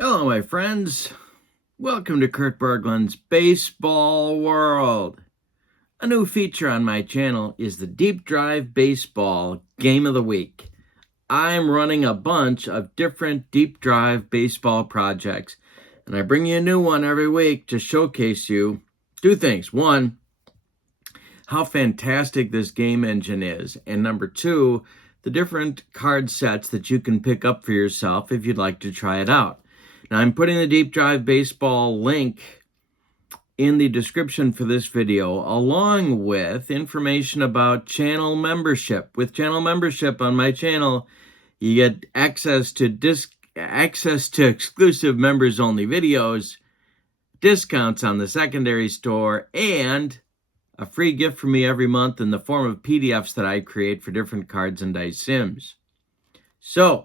Hello, my friends. Welcome to Kurt Berglund's Baseball World. A new feature on my channel is the Deep Drive Baseball Game of the Week. I'm running a bunch of different deep drive baseball projects, and I bring you a new one every week to showcase you two things. One, how fantastic this game engine is, and number two, the different card sets that you can pick up for yourself if you'd like to try it out. Now, I'm putting the Deep Drive Baseball link in the description for this video, along with information about channel membership. With channel membership on my channel, you get access to exclusive members-only videos, discounts on the secondary store, and a free gift from me every month in the form of PDFs that I create for different cards and dice sims. So,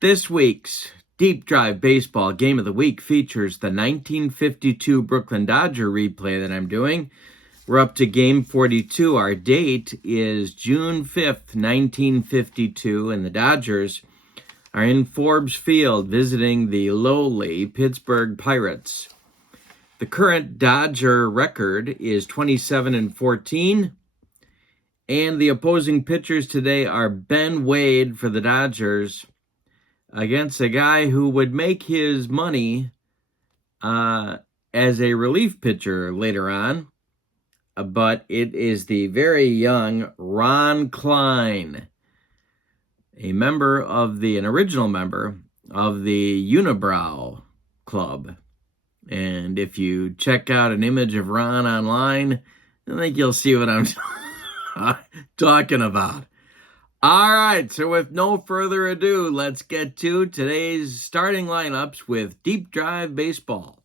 this week's Deep Drive Baseball Game of the Week features the 1952 Brooklyn Dodger replay that I'm doing. We're up to Game 42. Our date is June 5th, 1952, and the Dodgers are in Forbes Field visiting the lowly Pittsburgh Pirates. The current Dodger record is 27-14, and the opposing pitchers today are Ben Wade for the Dodgers against a guy who would make his money as a relief pitcher later on, but it is the very young Ron Kline, an original member of the Unibrow Club. And if you check out an image of Ron online, I think you'll see what I'm talking about. All right, so with no further ado, let's get to today's starting lineups with Deep Drive Baseball.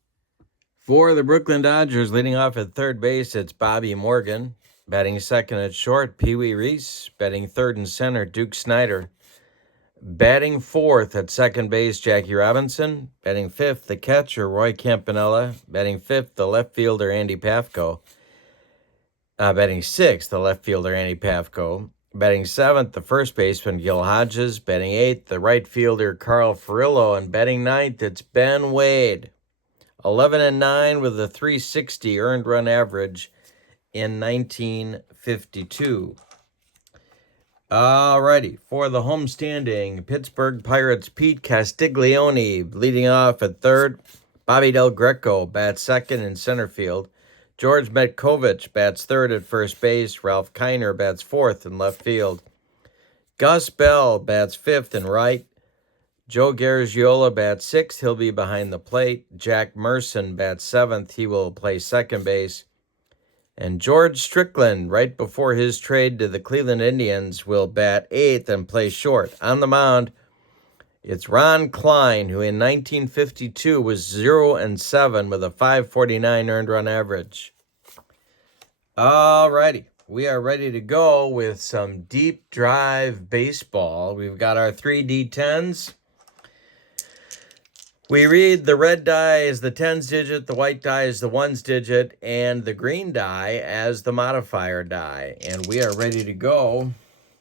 For the Brooklyn Dodgers, leading off at third base, it's Bobby Morgan. Batting second at short, Pee Wee Reese. Batting third and center, Duke Snider. Batting fourth at second base, Jackie Robinson. Batting fifth, the catcher, Roy Campanella. Batting fifth, the left fielder, Andy Pafko. Batting sixth, the left fielder, Andy Pafko. Batting seventh, the first baseman, Gil Hodges. Batting eighth, the right fielder, Carl Furillo. And batting ninth, it's Ben Wade. 11-9 with a .360 earned run average in 1952. Alrighty, for the homestanding Pittsburgh Pirates, Pete Castiglione leading off at third. Bobby Del Greco bats second in center field. George Metkovich bats third at first base. Ralph Kiner bats fourth in left field. Gus Bell bats fifth in right. Joe Garagiola bats sixth. He'll be behind the plate. Jack Merson bats seventh. He will play second base. And George Strickland, right before his trade to the Cleveland Indians, will bat eighth and play short. On the mound, it's Ron Kline, who in 1952 was 0-7 with a .549 earned run average. All righty, we are ready to go with some deep drive baseball. We've got our 3D10s. We read the red die as the tens digit, the white die as the ones digit, and the green die as the modifier die. And we are ready to go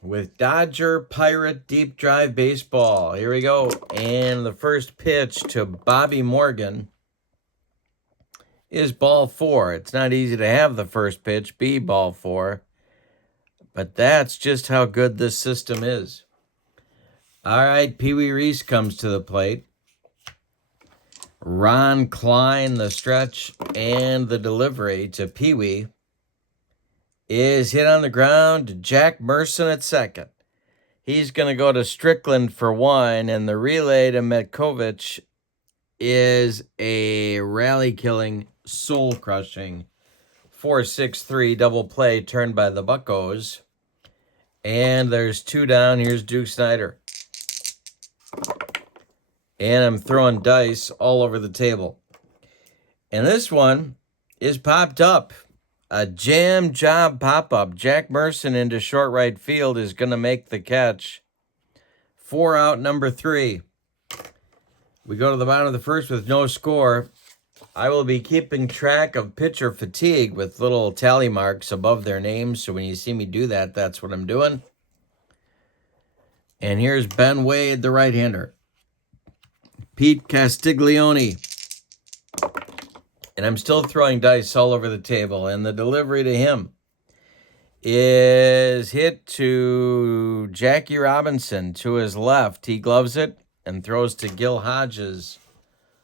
with Dodger Pirate Deep Drive Baseball. Here we go. And the first pitch to Bobby Morgan is ball four. It's not easy to have the first pitch be ball four, but that's just how good this system is. All right, Pee Wee Reese comes to the plate. Ron Kline, the stretch and the delivery to Pee Wee, is hit on the ground to Jack Merson at second. He's going to go to Strickland for one, and the relay to Metkovich is a rally-killing, soul-crushing 4-6-3 double play turned by the Buccos. And there's two down. Here's Duke Snider. And I'm throwing dice all over the table. And this one is popped up. A jam job pop-up. Jack Merson into short right field is going to make the catch. 4 out, number 3. We go to the bottom of the first with no score. I will be keeping track of pitcher fatigue with little tally marks above their names. So when you see me do that, that's what I'm doing. And here's Ben Wade, the right-hander. Pete Castiglione. And I'm still throwing dice all over the table. And the delivery to him is hit to Jackie Robinson to his left. He gloves it and throws to Gil Hodges.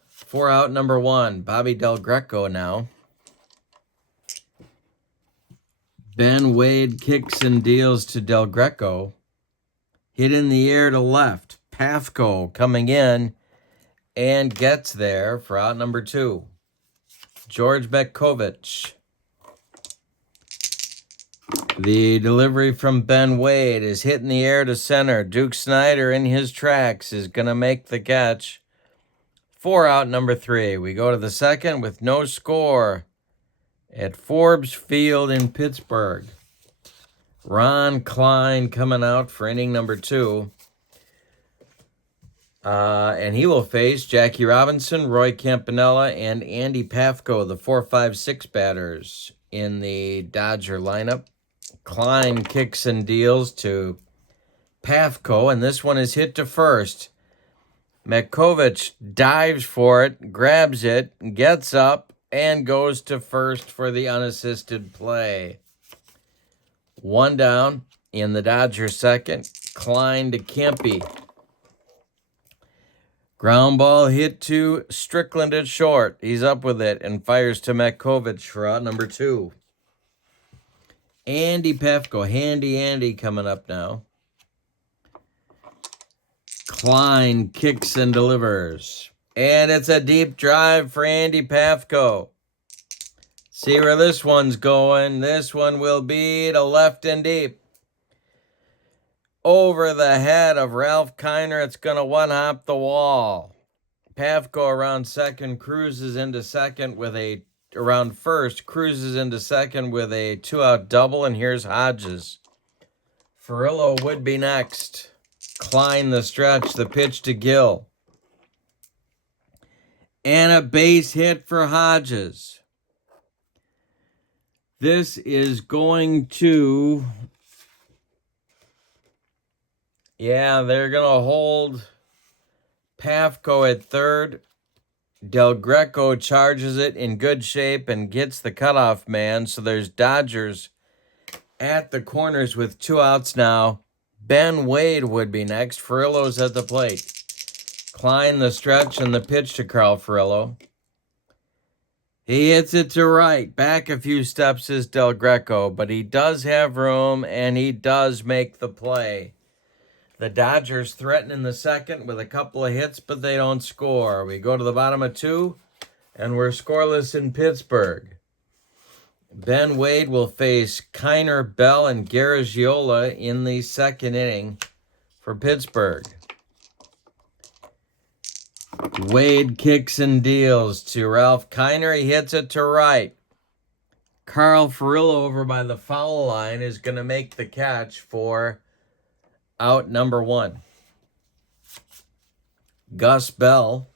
4 out, number 1. Bobby Del Greco now. Ben Wade kicks and deals to Del Greco. Hit in the air to left. Pafko coming in and gets there for out number 2. George Betkovich. The delivery from Ben Wade is hit in the air to center. Duke Snyder in his tracks is going to make the catch. 4 out, number 3. We go to the second with no score at Forbes Field in Pittsburgh. Ron Kline coming out for inning number 2. And he will face Jackie Robinson, Roy Campanella, and Andy Pafko, the 4, 5, 6 batters in the Dodger lineup. Kline kicks and deals to Pafko, and this one is hit to first. Metkovich dives for it, grabs it, gets up, and goes to first for the unassisted play. 1 down in the Dodger second. Kline to Kempe. Ground ball hit to Strickland at short. He's up with it and fires to Metkovich for out number 2. Andy Pafko, Handy Andy coming up now. Kline kicks and delivers. And it's a deep drive for Andy Pafko. See where this one's going. This one will be to left and deep. Over the head of Ralph Kiner. It's going to one-hop the wall. Pafko around second cruises into second with a around first, cruises into second with a 2-out double, and here's Hodges. Furillo would be next. Kline the stretch, the pitch to Gill. And a base hit for Hodges. This is going to... Yeah, they're going to hold Pafko at third. Del Greco charges it in good shape and gets the cutoff man. So there's Dodgers at the corners with 2 outs now. Ben Wade would be next. Furillo's at the plate. Kline the stretch and the pitch to Carl Furillo. He hits it to right. Back a few steps is Del Greco, but he does have room and he does make the play. The Dodgers threaten in the second with a couple of hits, but they don't score. We go to the bottom of 2, and we're scoreless in Pittsburgh. Ben Wade will face Kiner, Bell, and Garagiola in the second inning for Pittsburgh. Wade kicks and deals to Ralph Kiner. He hits it to right. Carl Furillo over by the foul line is going to make the catch for out number 1. Gus Bell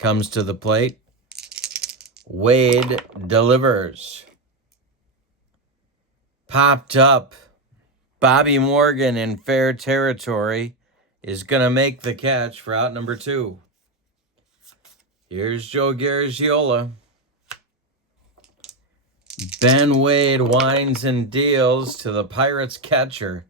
comes to the plate. Wade delivers. Popped up. Bobby Morgan in fair territory is going to make the catch for out number 2. Here's Joe Garagiola. Ben Wade winds and deals to the Pirates catcher.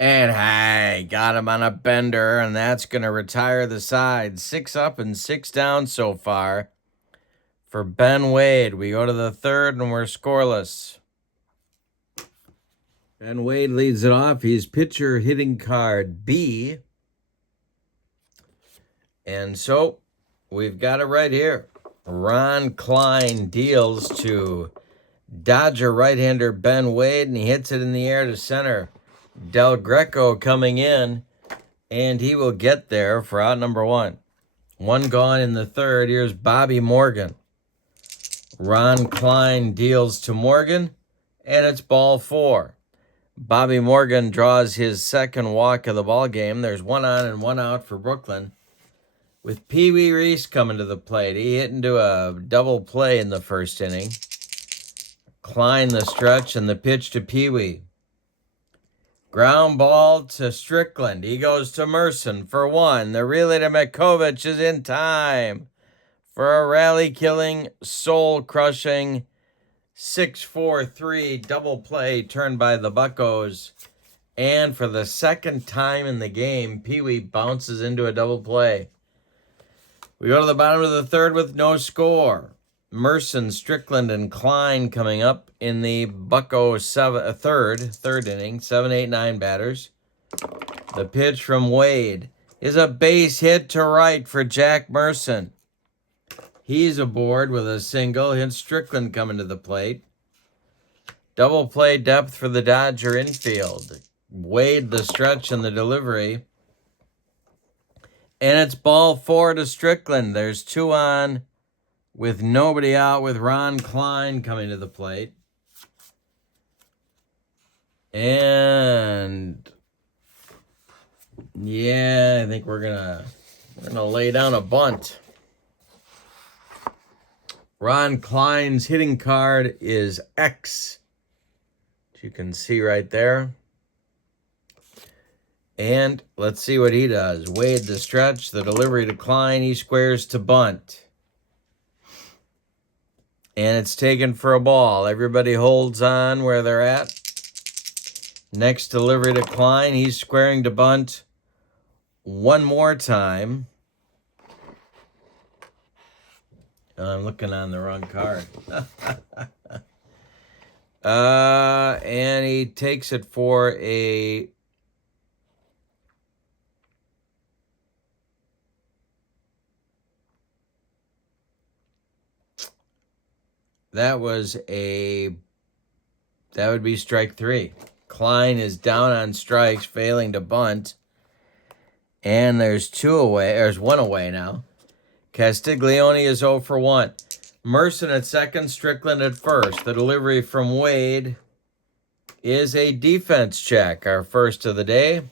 And hey, got him on a bender, and that's going to retire the side. 6 up and 6 down so far for Ben Wade. We go to the third, and we're scoreless. Ben Wade leads it off. He's pitcher hitting card B. And so we've got it right here. Ron Kline deals to Dodger right-hander Ben Wade, and he hits it in the air to center. Del Greco coming in, and he will get there for out number 1. 1 gone in the third. Here's Bobby Morgan. Ron Kline deals to Morgan, and it's ball 4. Bobby Morgan draws his second walk of the ball game. There's 1 on and 1 out for Brooklyn, with Pee Wee Reese coming to the plate. He hit into a double play in the first inning. Kline the stretch and the pitch to Pee Wee. Ground ball to Strickland. He goes to Merson for one. The relay to Mekovich is in time for a rally-killing, soul-crushing 6-4-3 double play turned by the Buccos. And for the second time in the game, Pee Wee bounces into a double play. We go to the bottom of the third with no score. Merson, Strickland, and Kline coming up in the Bucco third inning, 7, 8, 9 batters. The pitch from Wade is a base hit to right for Jack Merson. He's aboard with a single. Hits Strickland coming to the plate. Double play depth for the Dodger infield. Wade the stretch and the delivery. And it's ball 4 to Strickland. There's 2 on with nobody out, with Ron Kline coming to the plate. And yeah, I think we're gonna lay down a bunt. Ron Kline's hitting card is X, which you can see right there. And let's see what he does. Wade the stretch, the delivery to Kline. He squares to bunt. And it's taken for a ball. Everybody holds on where they're at. Next delivery to Kline. He's squaring to bunt one more time. I'm looking on the wrong card. And he takes it for a... That would be strike 3. Kline is down on strikes, failing to bunt. And there's 1 away now. Castiglione is 0 for 1. Merson at second, Strickland at first. The delivery from Wade is a defense check, our first of the day.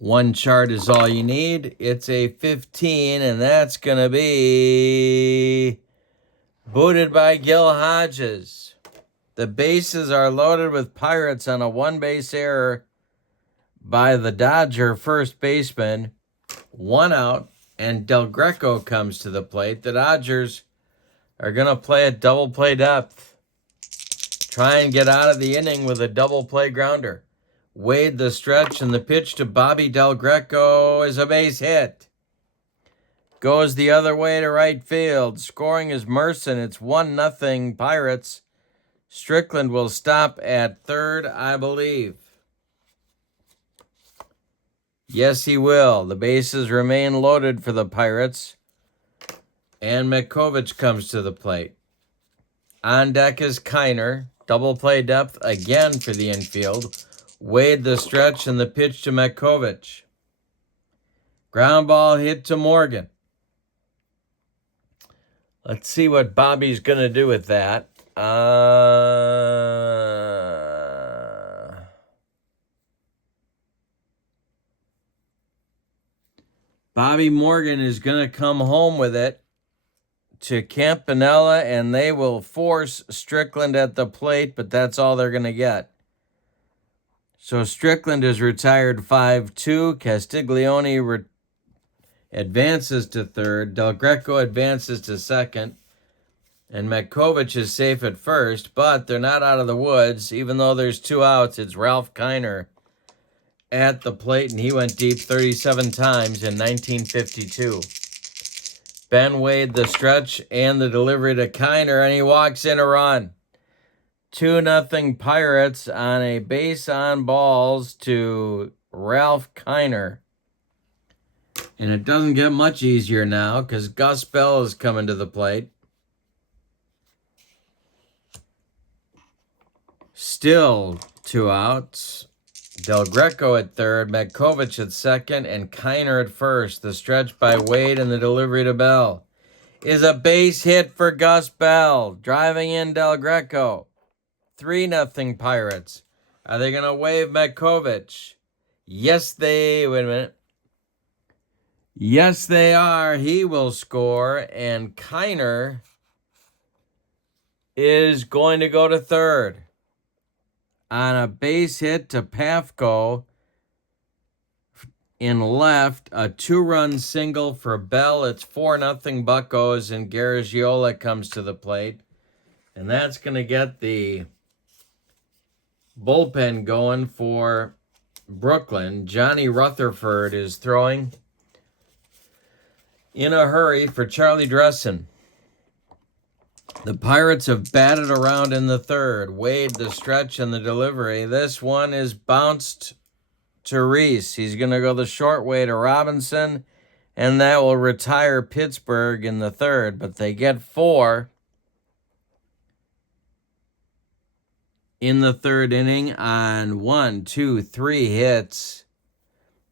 1 chart is all you need. It's a 15, and that's going to be booted by Gil Hodges. The bases are loaded with Pirates on a 1-base error by the Dodger first baseman. 1 out, and Del Greco comes to the plate. The Dodgers are going to play at double play depth. Try and get out of the inning with a double play grounder. Wade the stretch, and the pitch to Bobby Del Greco is a base hit. Goes the other way to right field. Scoring is Merson. It's 1-0 Pirates. Strickland will stop at third, I believe. Yes, he will. The bases remain loaded for the Pirates. And Mekovich comes to the plate. On deck is Kiner. Double play depth again for the infield. Wade the stretch, and the pitch to Mekovich. Ground ball hit to Morgan. Let's see what Bobby's going to do with that. Bobby Morgan is going to come home with it to Campanella, and they will force Strickland at the plate, but that's all they're going to get. So Strickland is retired 5-2. Castiglione advances to third. Del Greco advances to second. And Mekovich is safe at first, but they're not out of the woods. Even though there's 2 outs, it's Ralph Kiner at the plate, and he went deep 37 times in 1952. Ben Wade the stretch and the delivery to Kiner, and he walks in a run. 2-0 Pirates on a base on balls to Ralph Kiner. And it doesn't get much easier now because Gus Bell is coming to the plate. Still 2 outs. Del Greco at third, Mekovich at second, and Kiner at first. The stretch by Wade and the delivery to Bell is a base hit for Gus Bell. Driving in Del Greco. 3-0 Pirates. Are they going to wave Mekovich? Yes, wait a minute. Yes, they are. He will score, and Kiner is going to go to third. on a base hit to Pafko in left, a 2-run single for Bell. It's 4-0 Buccos, and Garagiola comes to the plate. And that's going to get the bullpen going for Brooklyn. Johnny Rutherford is throwing in a hurry for Charlie Dressen. The Pirates have batted around in the third. Wade, the stretch, and the delivery. This one is bounced to Reese. He's going to go the short way to Robinson, and that will retire Pittsburgh in the third. But they get 4 in the third inning on 1, 2, 3 hits.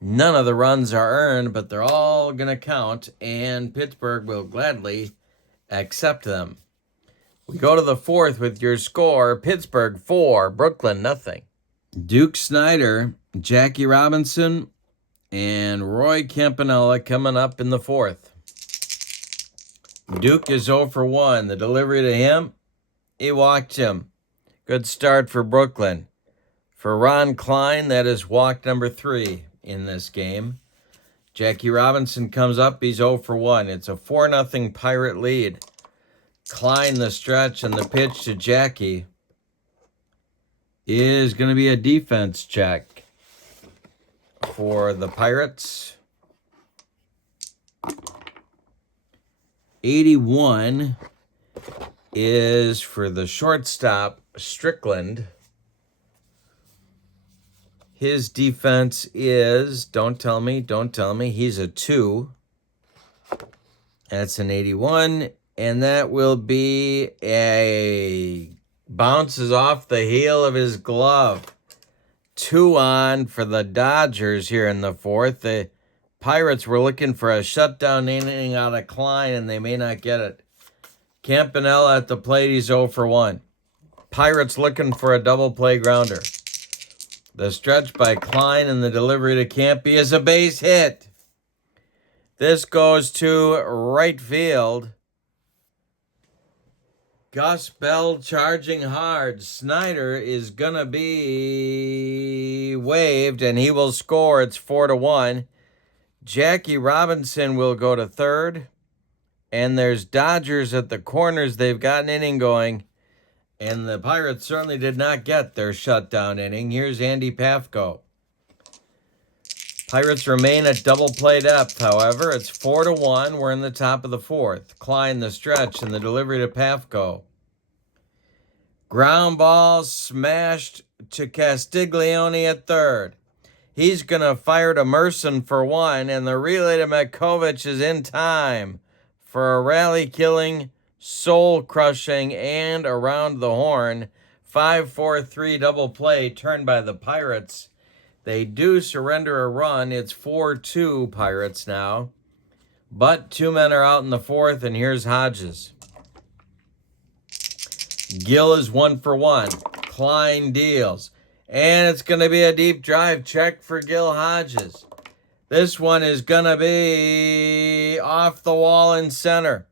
None of the runs are earned, but they're all going to count, and Pittsburgh will gladly accept them. We go to the fourth with your score: Pittsburgh 4, Brooklyn 0. Duke Snyder, Jackie Robinson, and Roy Campanella coming up in the fourth. Duke is 0 for 1. The delivery to him, he walked him. Good start for Brooklyn. For Ron Kline, that is walk number 3 in this game. Jackie Robinson comes up, he's 0 for 1. It's a 4-0 Pirate lead. Kline, the stretch, and the pitch to Jackie is going to be a defense check for the Pirates. 81 is for the shortstop, Strickland. His defense is, don't tell me, he's a 2. That's an 81, and that will be a bounces off the heel of his glove. 2 on for the Dodgers here in the fourth. The Pirates were looking for a shutdown inning out of Kline, and they may not get it. Campanella at the plate, he's 0 for 1. Pirates looking for a double play grounder. The stretch by Kline and the delivery to Campy is a base hit. This goes to right field. Gus Bell charging hard. Snyder is going to be waived, and he will score. It's 4-1. Jackie Robinson will go to third. And there's Dodgers at the corners. They've got an inning going. And the Pirates certainly did not get their shutdown inning. Here's Andy Pafko. Pirates remain at double play depth, however. It's 4-1. We're in the top of the fourth. Kline, the stretch, and the delivery to Pafko. Ground ball smashed to Castiglione at third. He's going to fire to Merson for 1, and the relay to Metkovich is in time for a rally-killing, soul-crushing, and around the horn 5-4-3 double play turned by the Pirates. They do surrender a run. It's 4-2 Pirates now. But 2 men are out in the fourth, and here's Hodges. Gill is 1 for 1. Kline deals. And it's going to be a deep drive check for Gil Hodges. This one is going to be off the wall in center.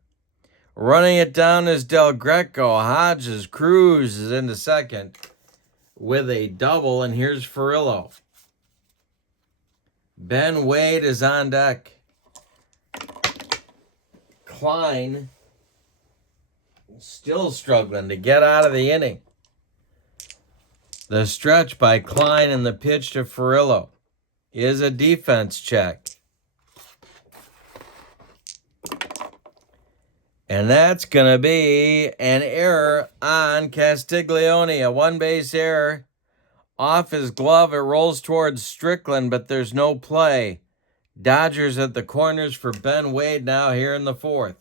Running it down is Del Greco. Hodges cruises into second with a double, and here's Furillo. Ben Wade is on deck. Kline still struggling to get out of the inning. The stretch by Kline and the pitch to Furillo is a defense check. And that's going to be an error on Castiglione, a one-base error. Off his glove, it rolls towards Strickland, but there's no play. Dodgers at the corners for Ben Wade now here in the fourth.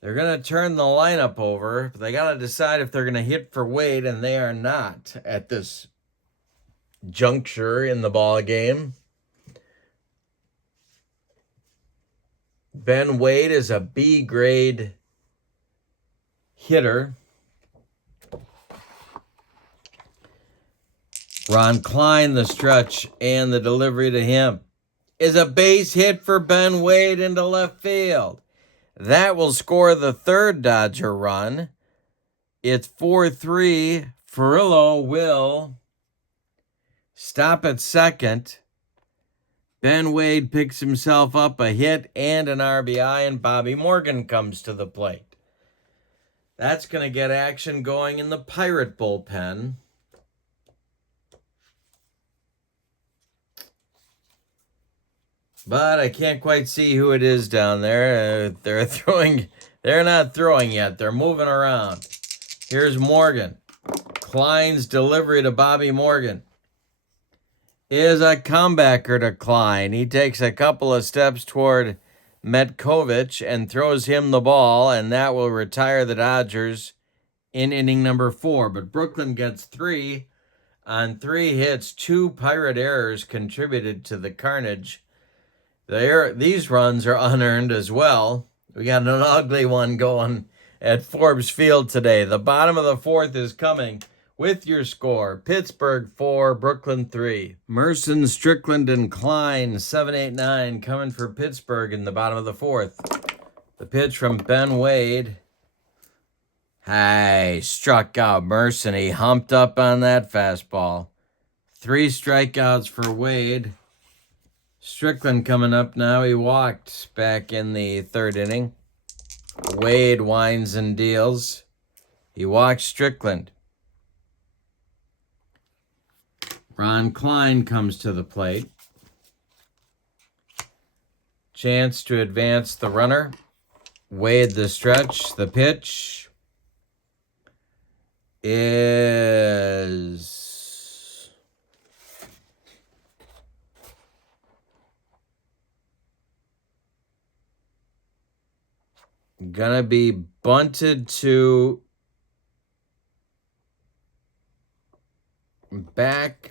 They're going to turn the lineup over, but they got to decide if they're going to hit for Wade, and they are not at this juncture in the ball game. Ben Wade is a B-grade hitter. Ron Kline, the stretch, and the delivery to him is a base hit for Ben Wade into left field. That will score the third Dodger run. It's 4-3 Furillo will stop at second. Ben Wade picks himself up a hit and an RBI, and Bobby Morgan comes to the plate. That's going to get action going in the Pirate bullpen. But I can't quite see who it is down there. They're not throwing yet. They're moving around. Here's Morgan. Kline's delivery to Bobby Morgan is a comebacker to Kline. He takes a couple of steps toward Metkovich and throws him the ball, and that will retire the Dodgers in inning number 4. But Brooklyn gets 3 on 3 hits. 2 Pirate errors contributed to the carnage. These runs are unearned as well. We got an ugly one going at Forbes Field today. The bottom of the 4th is coming with your score. Pittsburgh 4, Brooklyn 3. Merson, Strickland, and Kline, 7, 8, 9, coming for Pittsburgh in the bottom of the 4th. The pitch from Ben Wade. Hey, struck out Merson. He humped up on that fastball. 3 strikeouts for Wade. Strickland coming up now. He walked back in the 3rd inning. Wade winds and deals. He walks Strickland. Ron Kline comes to the plate. Chance to advance the runner. Wade the stretch. The pitch is gonna be bunted to back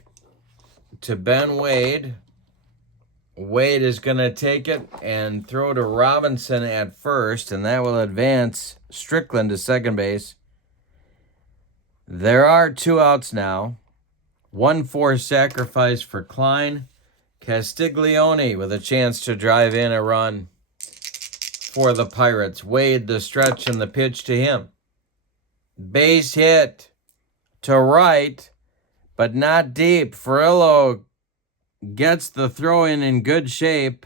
to Ben Wade. Wade is gonna take it and throw to Robinson at first, and that will advance Strickland to second base. There are 2 outs now. 1-4 sacrifice for Kline. Castiglione with a chance to drive in a run for the Pirates. Wade the stretch and the pitch to him. Base hit to right, but not deep. Furillo gets the throw in good shape.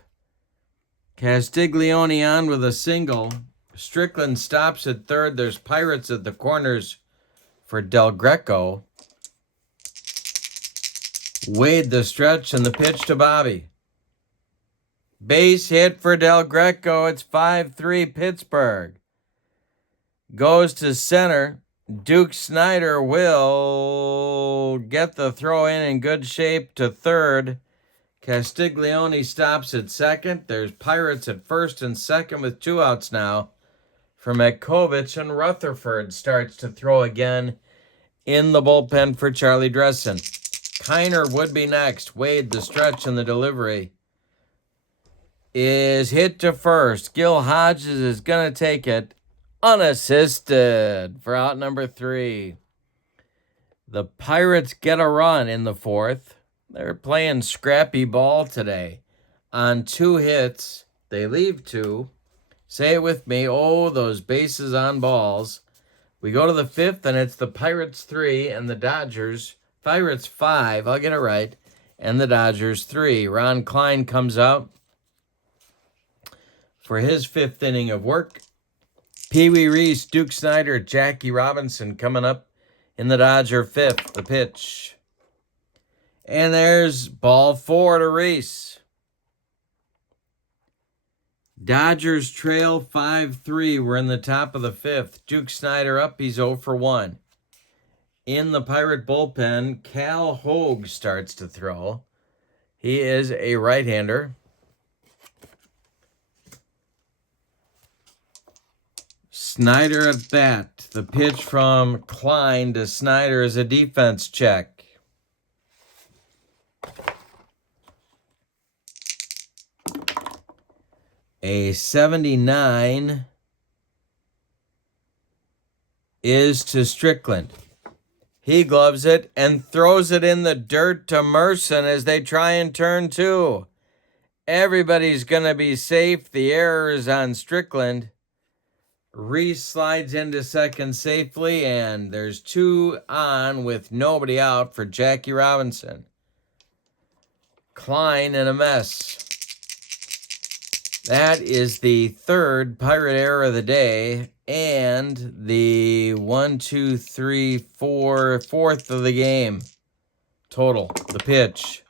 Castiglione on with a single. Strickland stops at third. There's Pirates at the corners for Del Greco. Wade the stretch and the pitch to Bobby. Base hit for Del Greco. It's 5-3 Pittsburgh. Goes to center. Duke Snyder will get the throw in good shape to third. Castiglione stops at second. There's Pirates at first and second with 2 outs now for Metkovich, and Rutherford starts to throw again in the bullpen for Charlie Dressen. Kiner would be next. Wade the stretch and the delivery is hit to first. Gil Hodges is going to take it unassisted for out number 3. The Pirates get a run in the 4th. They're playing scrappy ball today. On 2 hits, they leave 2. Say it with me. Oh, those bases on balls. We go to the 5th, and it's the Pirates 3 and the Pirates 5. I'll get it right. And the Dodgers 3. Ron Kline comes out for his 5th inning of work. Pee Wee Reese, Duke Snyder, Jackie Robinson coming up in the Dodger 5th. The pitch. And there's ball 4 to Reese. Dodgers trail 5-3. We're in the top of the 5th. Duke Snyder up. He's 0 for 1. In the Pirate bullpen, Cal Hogue starts to throw. He is a right-hander. Snyder at bat. The pitch from Kline to Snyder is a defense check. A 79 is to Strickland. He gloves it and throws it in the dirt to Merson as they try and turn 2. Everybody's going to be safe. The error is on Strickland. Reese slides into second safely, and there's 2 on with nobody out for Jackie Robinson. Kline in a mess. That is the 3rd Pirate error of the day, and the 1, 2, 3, 4, 4th of the game total. The pitch.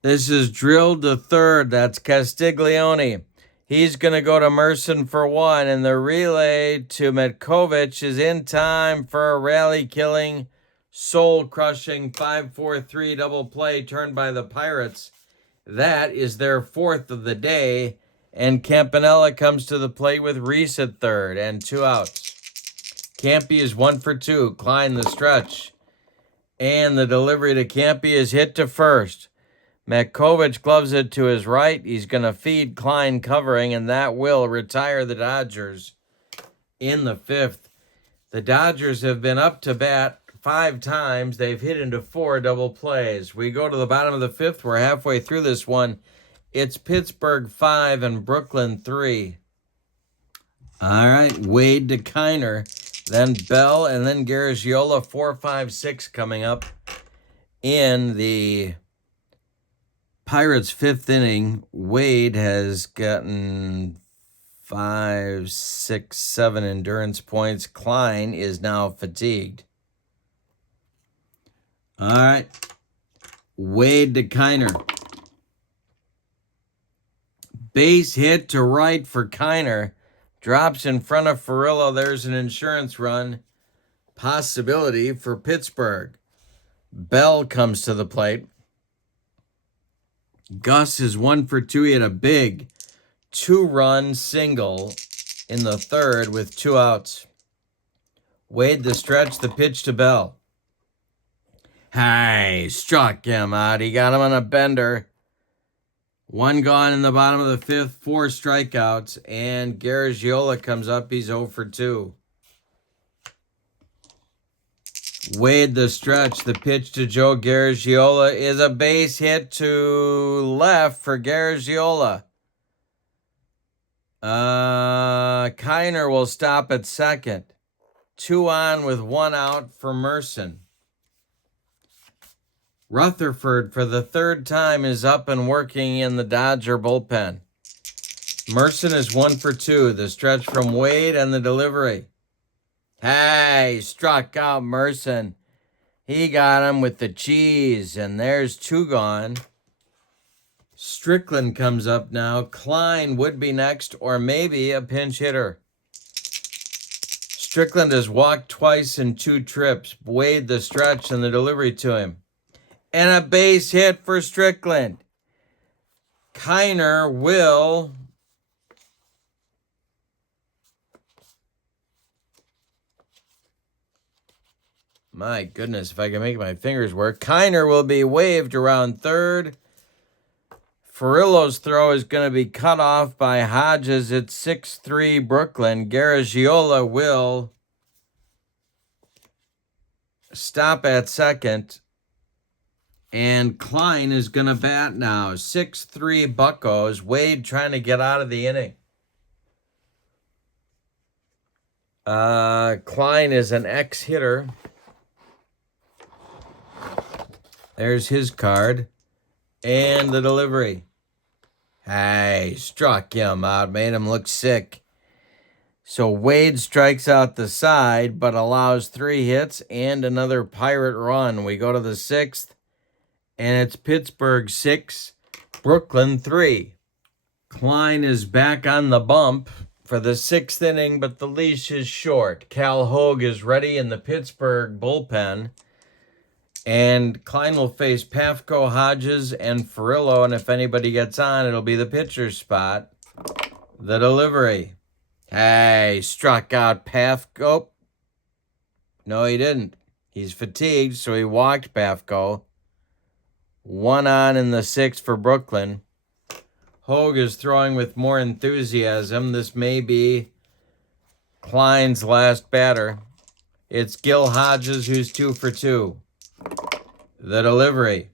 This is drilled to third. That's Castiglione. He's going to go to Merson for 1, and the relay to Metkovich is in time for a rally-killing, soul-crushing 5-4-3 double play turned by the Pirates. That is their 4th of the day, and Campanella comes to the plate with Reese at third and 2 outs. Campy is 1 for 2. Kline the stretch, and the delivery to Campy is hit to first. Metkovich gloves it to his right. He's going to feed Kline covering, and that will retire the Dodgers in the 5th. The Dodgers have been up to bat 5 times. They've hit into 4 double plays. We go to the bottom of the 5th. We're halfway through this one. It's Pittsburgh 5 and Brooklyn 3. All right, Wade to Kiner, then Bell, and then Garagiola. 4, 5, 6 coming up in the Pirates' 5th inning. Wade has gotten 5, 6, 7 endurance points. Kline is now fatigued. All right. Wade to Kiner. Base hit to right for Kiner. Drops in front of Furillo. There's an insurance run possibility for Pittsburgh. Bell comes to the plate. Gus is 1 for 2. He had a big 2-run single in the 3rd with 2 outs. Wade the stretch, the pitch to Bell. Hey, struck him out. He got him on a bender. 1 gone in the bottom of the 5th, 4 strikeouts, and Garagiola comes up. He's 0 for 2. Wade the stretch, the pitch to Joe Garagiola is a base hit to left for Garagiola. Kiner will stop at second. 2 on with 1 out for Merson. Rutherford, for the 3rd time, is up and working in the Dodger bullpen. Merson is 1 for 2. The stretch from Wade and the delivery. Hey, struck out Merson. He got him with the cheese, and there's 2 gone. Strickland comes up now. Kline would be next, or maybe a pinch hitter. Strickland has walked twice in 2 trips. Wade the stretch and the delivery to him. And a base hit for Strickland. Kiner will my goodness, if I can make my fingers work. Kiner will be waved around third. Furillo's throw is going to be cut off by Hodges at 6-3 Brooklyn. Garagiola will stop at second. And Kline is going to bat now. 6-3 Buccos. Wade trying to get out of the inning. Kline is an ex-hitter. There's his card. And the delivery. Hey, struck him out. Made him look sick. So Wade strikes out the side, but allows 3 hits and another Pirate run. We go to the 6th. And it's Pittsburgh 6, Brooklyn 3. Kline is back on the bump for the 6th inning, but the leash is short. Cal Hogue is ready in the Pittsburgh bullpen. And Kline will face Pafko, Hodges, and Furillo. And if anybody gets on, it'll be the pitcher's spot. The delivery. Hey, struck out Pafko. No, he didn't. He's fatigued, so he walked Pafko. 1 on in the 6th for Brooklyn. Hogue is throwing with more enthusiasm. This may be Kline's last batter. It's Gil Hodges, who's 2 for 2. The delivery.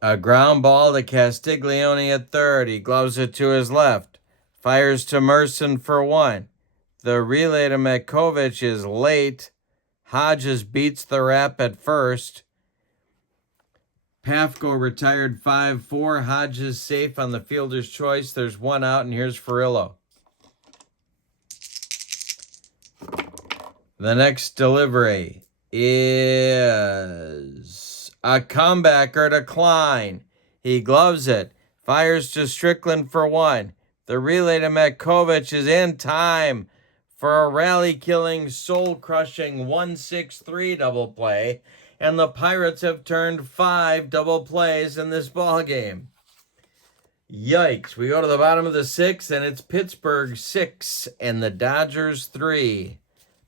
A ground ball to Castiglione at third. He gloves it to his left. Fires to Merson for one. The relay to Metkovich is late. Hodges beats the wrap at first. Pafko retired 5-4. Hodges safe on the fielder's choice. There's one out, and here's Furillo. The next delivery is a comebacker to Kline. He gloves it. Fires to Strickland for one. The relay to Metkovich is in time for a rally-killing, soul-crushing 1-6-3 double play. And the Pirates have turned 5 double plays in this ballgame. Yikes. We go to the bottom of the 6th, and it's Pittsburgh 6 and the Dodgers 3.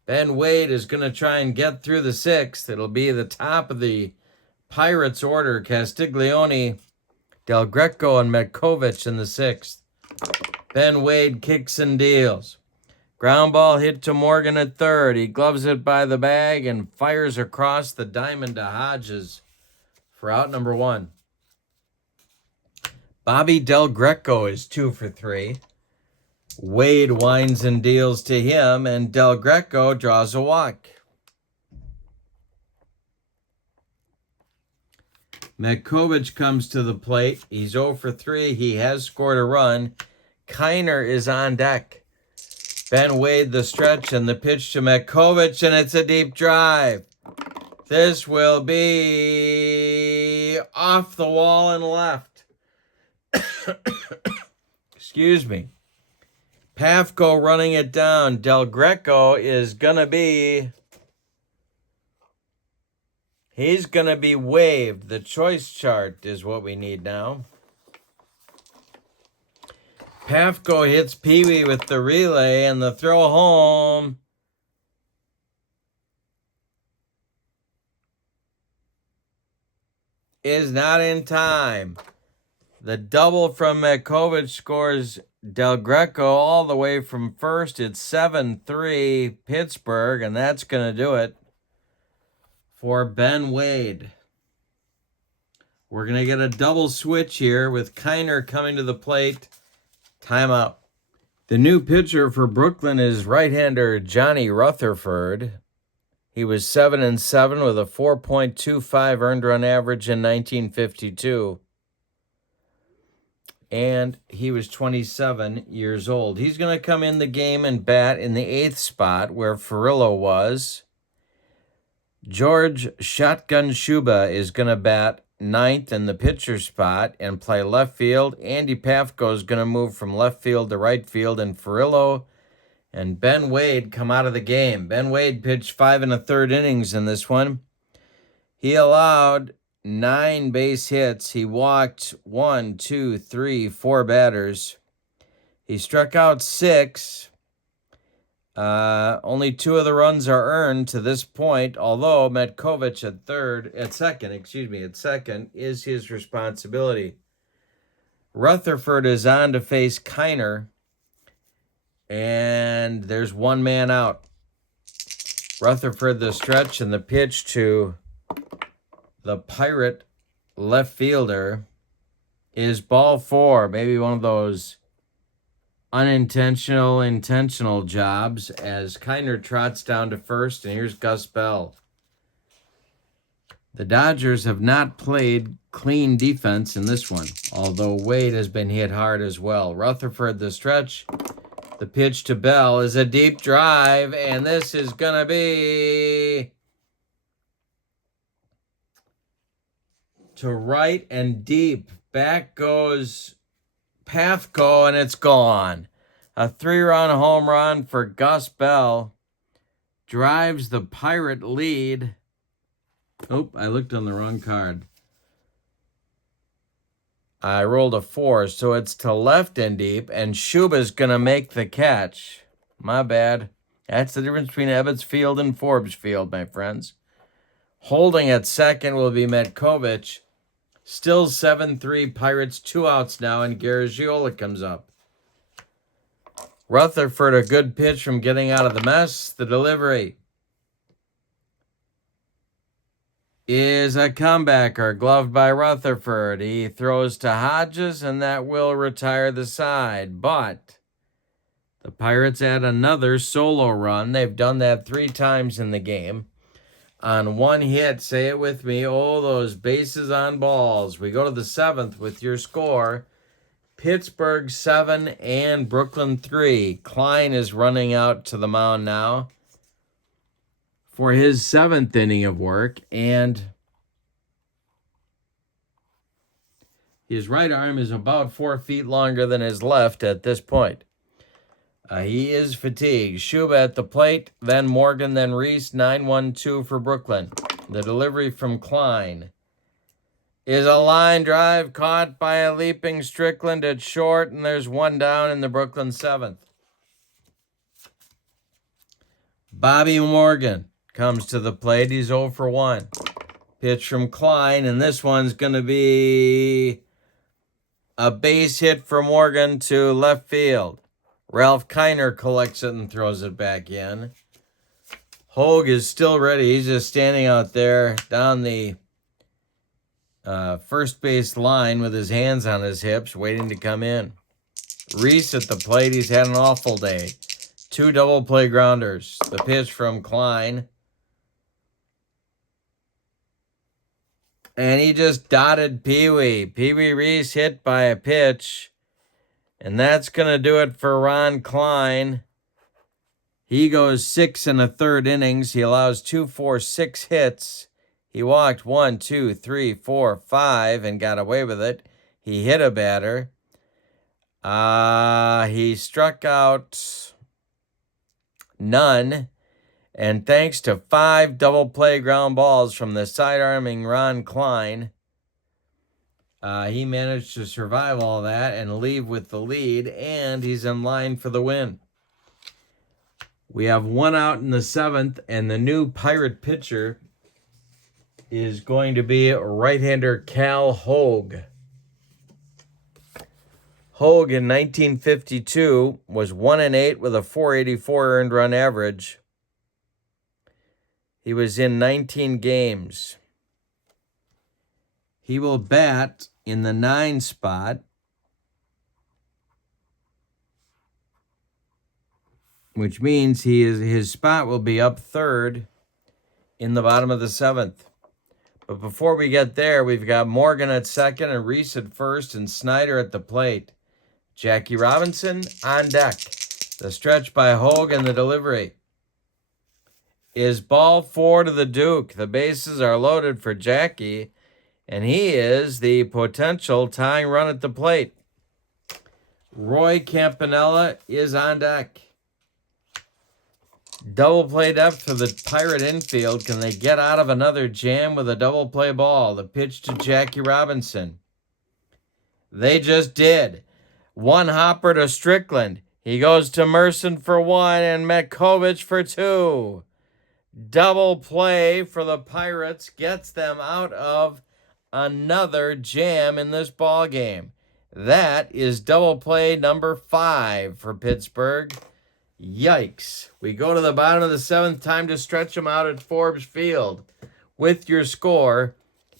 Ben Wade is going to try and get through the 6th. It'll be the top of the Pirates order. Castiglione, Del Greco, and Metkovich in the 6th. Ben Wade kicks and deals. Ground ball hit to Morgan at third. He gloves it by the bag and fires across the diamond to Hodges for out number 1. Bobby Del Greco is 2 for 3. Wade winds and deals to him, and Del Greco draws a walk. Metkovich comes to the plate. He's 0 for 3. He has scored a run. Kiner is on deck. Ben Wade the stretch and the pitch to Metkovich, and it's a deep drive. This will be off the wall and left. Excuse me. Pafko running it down. Del Greco is going to be... He's going to be waived. The choice chart is what we need now. Pafko hits Pee-wee with the relay, and the throw home is not in time. The double from Metkovich scores Del Greco all the way from first. It's 7-3 Pittsburgh, and that's going to do it for Ben Wade. We're going to get a double switch here with Kiner coming to the plate. Timeout. The new pitcher for Brooklyn is right-hander Johnny Rutherford. He was 7-7 with a 4.25 earned run average in 1952. And he was 27 years old. He's going to come in the game and bat in the 8th spot where Furillo was. George Shotgun Shuba is going to bat 9th in the pitcher spot and play left field. Andy Pafko is going to move from left field to right field, and Furillo and Ben Wade come out of the game. Ben Wade pitched 5 1/3 innings in this one. He allowed 9 base hits. He walked 4 batters. He struck out 6. Only 2 of the runs are earned to this point, although Metkovich at second is his responsibility. Rutherford is on to face Kiner, and there's one man out. Rutherford the stretch, and the pitch to the Pirate left fielder is ball 4. Maybe one of those intentional jobs as Kiner trots down to first, and here's Gus Bell. The Dodgers have not played clean defense in this one, although Wade has been hit hard as well. Rutherford the stretch. The pitch to Bell is a deep drive, and this is going to be to right and deep. Back goes Pafko, and it's gone. A 3-run home run for Gus Bell drives the Pirate lead. Oh, I looked on the wrong card. I rolled a 4, so it's to left and deep, and Shuba's going to make the catch. My bad. That's the difference between Ebbets Field and Forbes Field, my friends. Holding at second will be Metkovich. Still 7-3 Pirates, 2 outs now, and Garagiola comes up. Rutherford, a good pitch from getting out of the mess. The delivery is a comebacker, gloved by Rutherford. He throws to Hodges, and that will retire the side. But the Pirates add another solo run. They've done that 3 times in the game. On 1 hit, say it with me, oh, those bases on balls. We go to the 7th with your score. Pittsburgh 7 and Brooklyn 3. Kline is running out to the mound now for his 7th inning of work, and his right arm is about 4 feet longer than his left at this point. He is fatigued. Schuba at the plate, then Morgan, then Reese, 9-1-2 for Brooklyn. The delivery from Kline is a line drive caught by a leaping Strickland at short, and there's 1 down in the Brooklyn 7th. Bobby Morgan comes to the plate. He's 0 for 1. Pitch from Kline, and this one's going to be a base hit for Morgan to left field. Ralph Kiner collects it and throws it back in. Hogue is still ready. He's just standing out there down the first base line with his hands on his hips, waiting to come in. Reese at the plate. He's had an awful day. 2 double play grounders. The pitch from Kline. And he just dotted Pee-wee. Pee-wee Reese hit by a pitch. And that's going to do it for Ron Kline. He goes 6 1/3 innings. He allows 2, 4, 6 hits. He walked 1, 2, 3, 4, 5 and got away with it. He hit a batter. He struck out none. And thanks to 5 double play ground balls from the side-arming Ron Kline, he managed to survive all that and leave with the lead, and he's in line for the win. We have 1 out in the 7th, and the new Pirate pitcher is going to be right-hander Cal Hogue. Hogue in 1952 was 1-8 with a .484 earned run average. He was in 19 games. He will bat in the 9 spot, which means his spot will be up 3rd in the bottom of the 7th. But before we get there, we've got Morgan at 2nd and Reese at 1st and Snyder at the plate. Jackie Robinson on deck. The stretch by Hogue and the delivery is ball 4 to the Duke. The bases are loaded for Jackie, and he is the potential tying run at the plate. Roy Campanella is on deck. Double play depth for the Pirate infield. Can they get out of another jam with a double play ball? The pitch to Jackie Robinson. They just did. 1 hopper to Strickland. He goes to Merson for 1 and Metkovich for 2. Double play for the Pirates gets them out of another jam in this ball game. That is double play number 5 for Pittsburgh. Yikes. We go to the bottom of the 7th. Time to stretch them out at Forbes Field. With your score,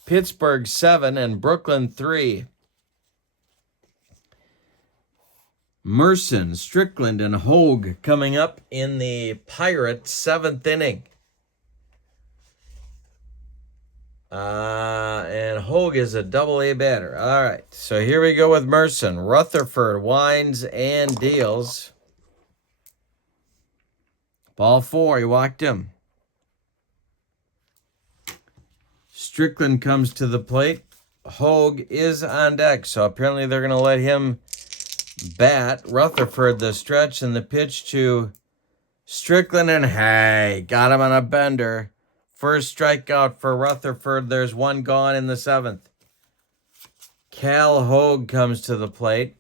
Pittsburgh 7 and Brooklyn 3. Merson, Strickland, and Hogue coming up in the Pirate 7th inning. And Hogue is a double-A batter. All right, so here we go with Merson. Rutherford winds and deals. Ball 4, he walked him. Strickland comes to the plate. Hogue is on deck, so apparently they're going to let him bat. Rutherford the stretch and the pitch to Strickland, and hey, got him on a bender. First strikeout for Rutherford. There's 1 gone in the 7th. Cal Hogue comes to the plate.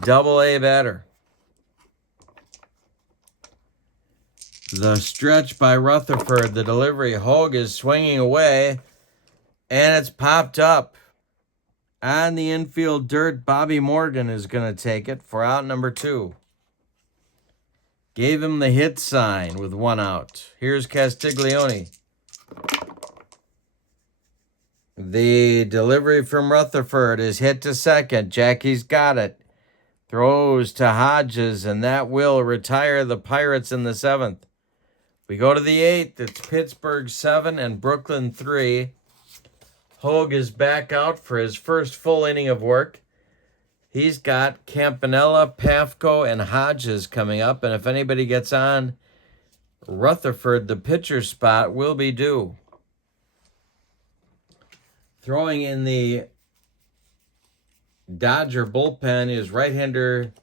Double-A batter. The stretch by Rutherford. The delivery. Hogue is swinging away, and it's popped up. On the infield dirt, Bobby Morgan is going to take it for out number 2. Gave him the hit sign with 1 out. Here's Castiglione. The delivery from Rutherford is hit to second. Jackie's got it. Throws to Hodges, and that will retire the Pirates in the 7th. We go to the 8th. It's Pittsburgh 7 and Brooklyn 3. Hogue is back out for his first full inning of work. He's got Campanella, Pafko, and Hodges coming up. And if anybody gets on Rutherford, the pitcher spot will be due. Throwing in the Dodger bullpen is right-hander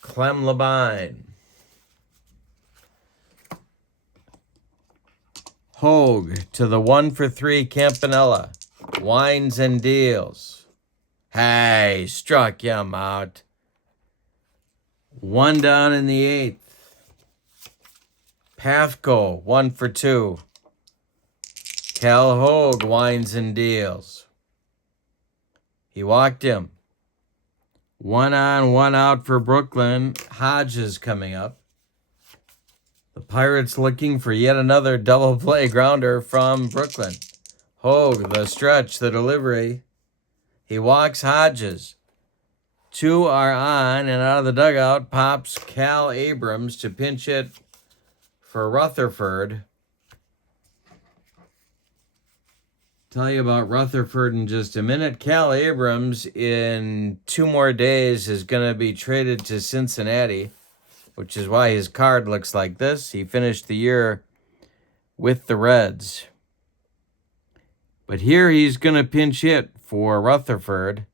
Clem Labine. Hogue to the 1-for-3 Campanella. Winds and deals. Hey, struck him out. 1 down in the 8th. Pafko, 1-for-2. Cal Hogue winds and deals. He walked him. 1 on, 1 out for Brooklyn. Hodges coming up. The Pirates looking for yet another double play grounder from Brooklyn. Hogue, the stretch, the delivery. He walks Hodges. 2 are on, and out of the dugout pops Cal Abrams to pinch hit for Rutherford. Tell you about Rutherford in just a minute. Cal Abrams in 2 more days is going to be traded to Cincinnati, which is why his card looks like this. He finished the year with the Reds. But here he's going to pinch hit for Rutherford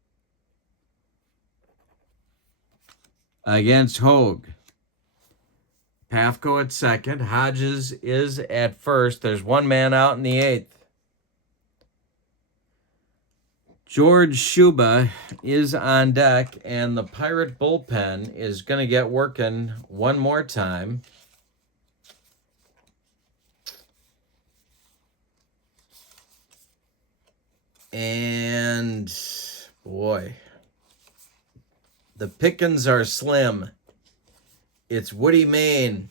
against Hogue. Pafko at second. Hodges is at first. There's 1 man out in the 8th. George Shuba is on deck, and the Pirate bullpen is going to get working one more time. And, boy, the pickings are slim. It's Woody Main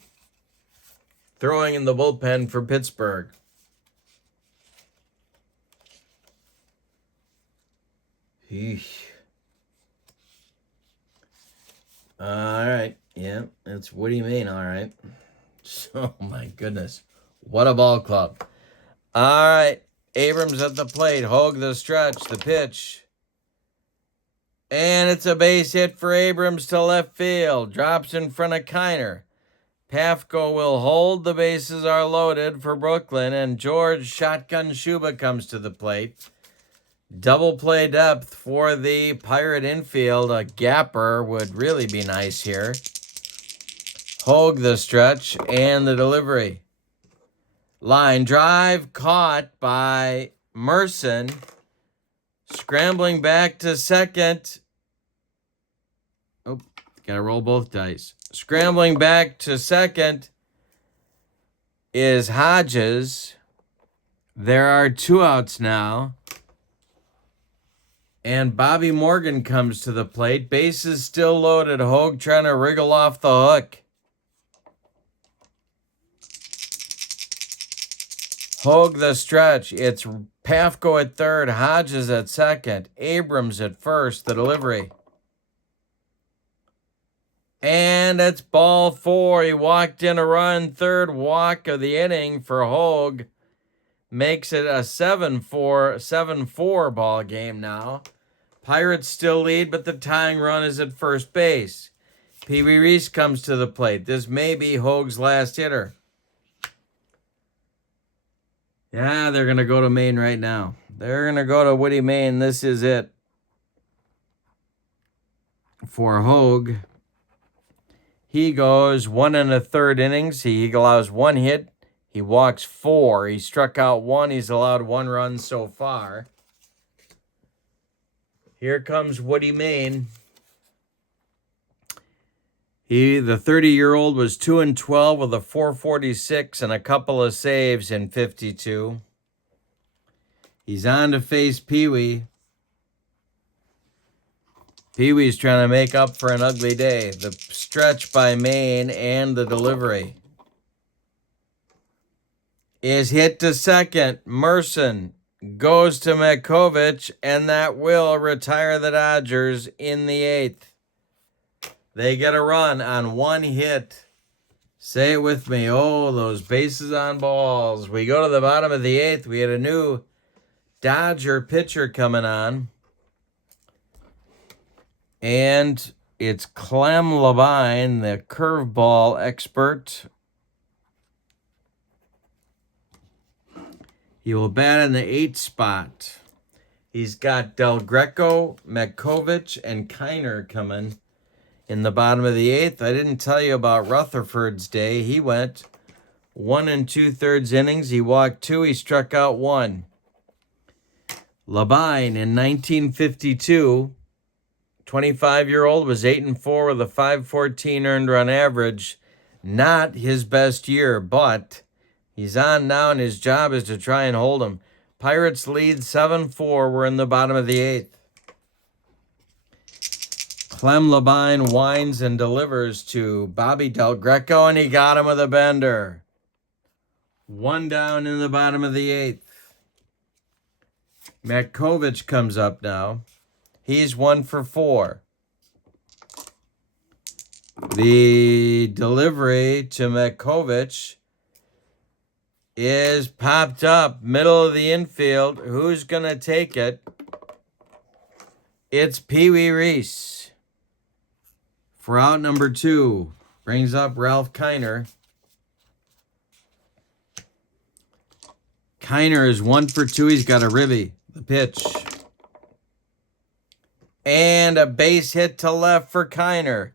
throwing in the bullpen for Pittsburgh. Eesh. All right. Yeah, it's Woody Main, all right. Oh, my goodness. What a ball club. All right. Abrams at the plate. Hogue the stretch. The pitch. And it's a base hit for Abrams to left field. Drops in front of Kiner. Pafko will hold. The bases are loaded for Brooklyn. And George Shotgun Shuba comes to the plate. Double play depth for the Pirate infield. A gapper would really be nice here. Hogue the stretch and the delivery. Line drive caught by Merson. Scrambling back to second. Oh, gotta roll both dice. Scrambling back to second is Hodges. There are 2 outs now. And Bobby Morgan comes to the plate. Bases still loaded. Hogue trying to wriggle off the hook. Hogue the stretch. It's Pafko at third. Hodges at second. Abrams at first. The delivery. And it's ball 4. He walked in a run. 3rd walk of the inning for Hogue. Makes it a 7-4 ball game now. Pirates still lead, but the tying run is at first base. Pee Wee Reese comes to the plate. This may be Hogue's last hitter. Yeah, they're going to go to Maine right now. They're going to go to Woody Maine. This is it for Hogue. He goes 1 1/3 innings. He allows 1 hit. He walks 4. He struck out 1. He's allowed 1 run so far. Here comes Woody Maine. The 30-year-old was 2-12 with a 4.46 and a couple of saves in 52. He's on to face Pee Wee. Pee-wee's trying to make up for an ugly day. The stretch by Maine and the delivery is hit to second. Merson goes to Metkovich, and that will retire the Dodgers in the 8th. They get a run on one hit. Say it with me. Oh, those bases on balls. We go to the bottom of the 8th. We had a new Dodger pitcher coming on. And it's Clem Levine, the curveball expert. He will bat in the 8th spot. He's got Del Greco, Metkovich, and Kiner coming in the bottom of the 8th. I didn't tell you about Rutherford's day. He went 1 2/3 innings. He walked 2. He struck out 1. Levine in 1952, 25-year-old, was 8-4 with a 5.14 earned run average. Not his best year, but he's on now, and his job is to try and hold him. Pirates lead 7-4. We're in the bottom of the 8th. Clem Levine winds and delivers to Bobby Del Greco, and he got him with a bender. 1 down in the bottom of the 8th. Metkovich comes up now. He's 1 for 4. The delivery to Metkovich is popped up, middle of the infield. Who's going to take it? It's Pee Wee Reese. For out number 2, brings up Ralph Kiner. Kiner is 1 for 2. He's got a ribby. The pitch. And a base hit to left for Kiner.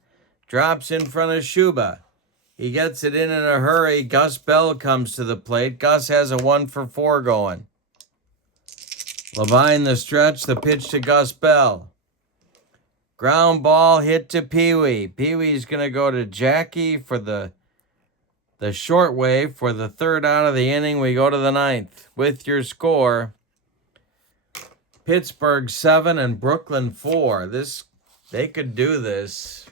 Drops in front of Schuba. He gets it in a hurry. Gus Bell comes to the plate. Gus has a 1 for 4 going. Levine the stretch. The pitch to Gus Bell. Ground ball hit to Pee Wee. Pee Wee's going to go to Jackie for the short wave for the 3rd out of the inning. We go to the 9th with your score. Pittsburgh 7 and Brooklyn 4. They could do this.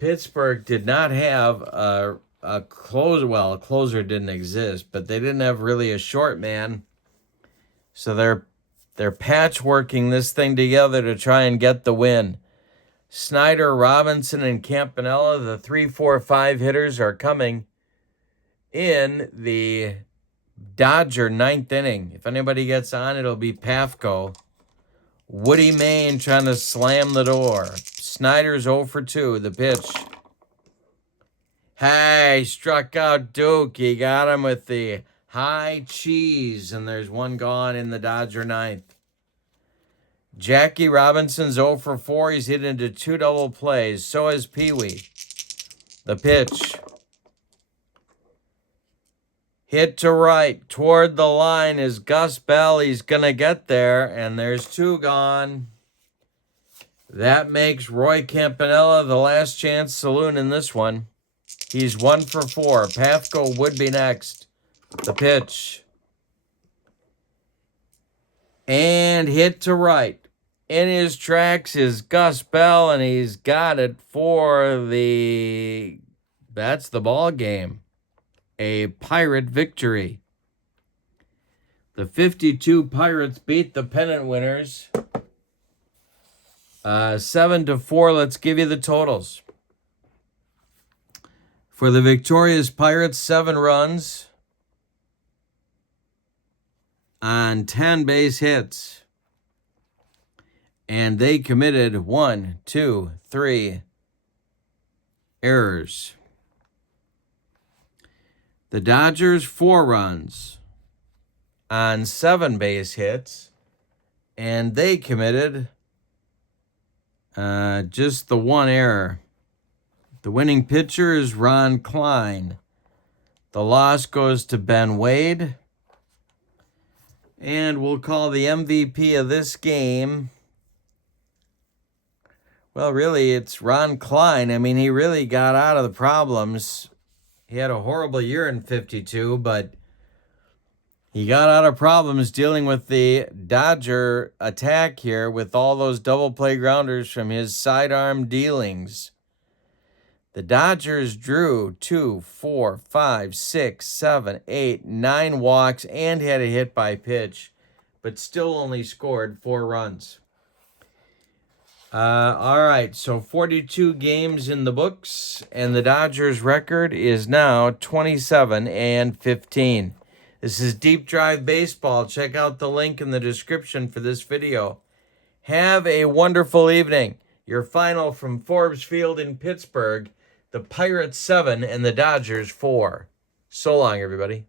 Pittsburgh did not have a closer. Well, a closer didn't exist, but they didn't have really a short man. So they're patchworking this thing together to try and get the win. Snyder, Robinson, and Campanella, the 3, 4, 5 hitters, are coming in the Dodger 9th inning. If anybody gets on, it'll be Pafko. Woody Main trying to slam the door. Snyder's 0 for 2. The pitch. Hey, struck out Duke. He got him with the high cheese, and there's 1 gone in the Dodger 9th. Jackie Robinson's 0 for 4. He's hit into 2 double plays. So is Pee Wee. The pitch. Hit to right. Toward the line is Gus Bell. He's going to get there, and there's 2 gone. That makes Roy Campanella the last chance saloon in this one. He's 1 for 4. Pafko would be next. The pitch. And hit to right. In his tracks is Gus Bell, and he's got it for that's the ball game. A Pirate victory. The 52 Pirates beat the pennant winners 7-4. Let's give you the totals. For the victorious Pirates, 7 runs on 10 base hits. And they committed 1, 2, 3 errors. The Dodgers, 4 runs on 7 base hits. And they committed just the 1 error. The winning pitcher is Ron Kline. The loss goes to Ben Wade. And we'll call the MVP of this game. Well, really, it's Ron Kline. I mean, he really got out of the problems. He had a horrible year in 52, but He got out of problems dealing with the Dodger attack here with all those double play grounders from his sidearm dealings. The Dodgers drew 2, 4, 5, 6, 7, 8, 9 walks and had a hit by pitch, but still only scored 4 runs. All right, so 42 games in the books, and the Dodgers' record is now 27-15. This is Deep Drive Baseball. Check out the link in the description for this video. Have a wonderful evening. Your final from Forbes Field in Pittsburgh, the Pirates 7 and the Dodgers 4. So long, everybody.